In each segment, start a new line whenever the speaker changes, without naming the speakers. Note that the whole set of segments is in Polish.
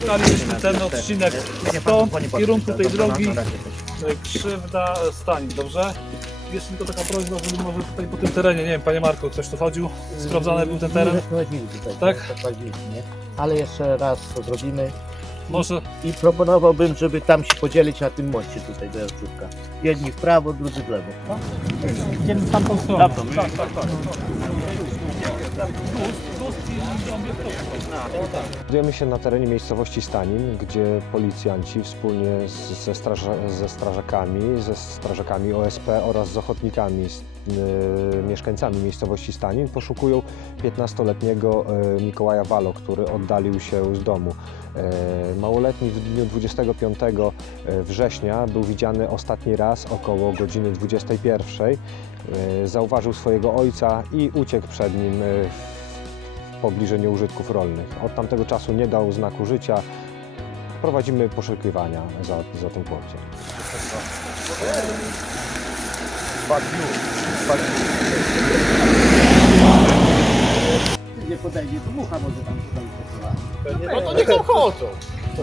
Szukaliśmy ten odcinek stąd, w kierunku tej drogi, e, krzywda, stań, dobrze? Jest tylko taka prośba, żeby może tutaj po tym terenie, nie wiem, panie Marku, ktoś tu chodził? Sprawdzany był ten teren?
Chodzili tutaj,
Tak?
nie? Ale jeszcze raz to zrobimy
Może,
i proponowałbym, żeby tam się podzielić na tym moście tutaj do Jarczówka. Jedni w prawo, drudzy w lewo.
idziemy w tamtą stronę. Tak, tak, tak.
Znajdujemy się na terenie miejscowości Stanin, gdzie policjanci wspólnie z, ze, straża, ze strażakami, ze strażakami OSP oraz z ochotnikami, z, y, mieszkańcami miejscowości Stanin poszukują 15-letniego y, Mikołaja Walo, który oddalił się z domu. Y, małoletni w dniu 25 września był widziany ostatni raz około godziny 21. Y, zauważył swojego ojca i uciekł przed nim y, w pobliżu nieużytków rolnych. Od tamtego czasu nie dał znaku życia. Prowadzimy poszukiwania za, za tym chłopcem.
Nie podejdzie, to mucha może tam tutaj.
No to niech tam chodzą.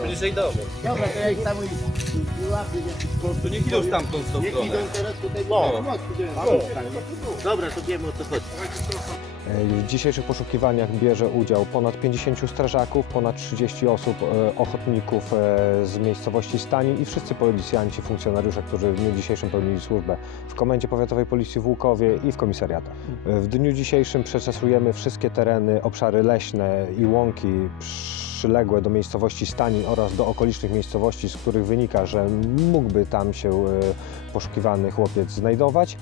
Bliżej domu.
Dobra, to ja ich tam i łapię.
To niech idą stamtąd w tą
Niech
stronę.
idą teraz tutaj
No.
no. Dobra, to wiemy o co chodzi.
W dzisiejszych poszukiwaniach bierze udział ponad 50 strażaków, ponad 30 osób, e, ochotników e, z miejscowości Stanin i wszyscy policjanci, funkcjonariusze, którzy w dniu dzisiejszym pełnili służbę w Komendzie Powiatowej Policji w Łukowie i w komisariatach. E, W dniu dzisiejszym przeczesujemy wszystkie tereny, obszary leśne i łąki przyległe do miejscowości Stanin oraz do okolicznych miejscowości, z których wynika, że mógłby tam się e, poszukiwany chłopiec znajdować.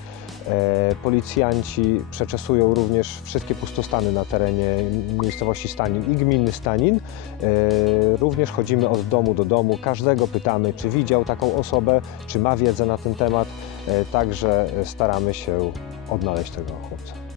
E, Policjanci przeczesują również wszystkie pustostany na terenie miejscowości Stanin i gminy Stanin. E, Również chodzimy od domu do domu, każdego pytamy, czy widział taką osobę, czy ma wiedzę na ten temat. Także staramy się odnaleźć tego chłopca.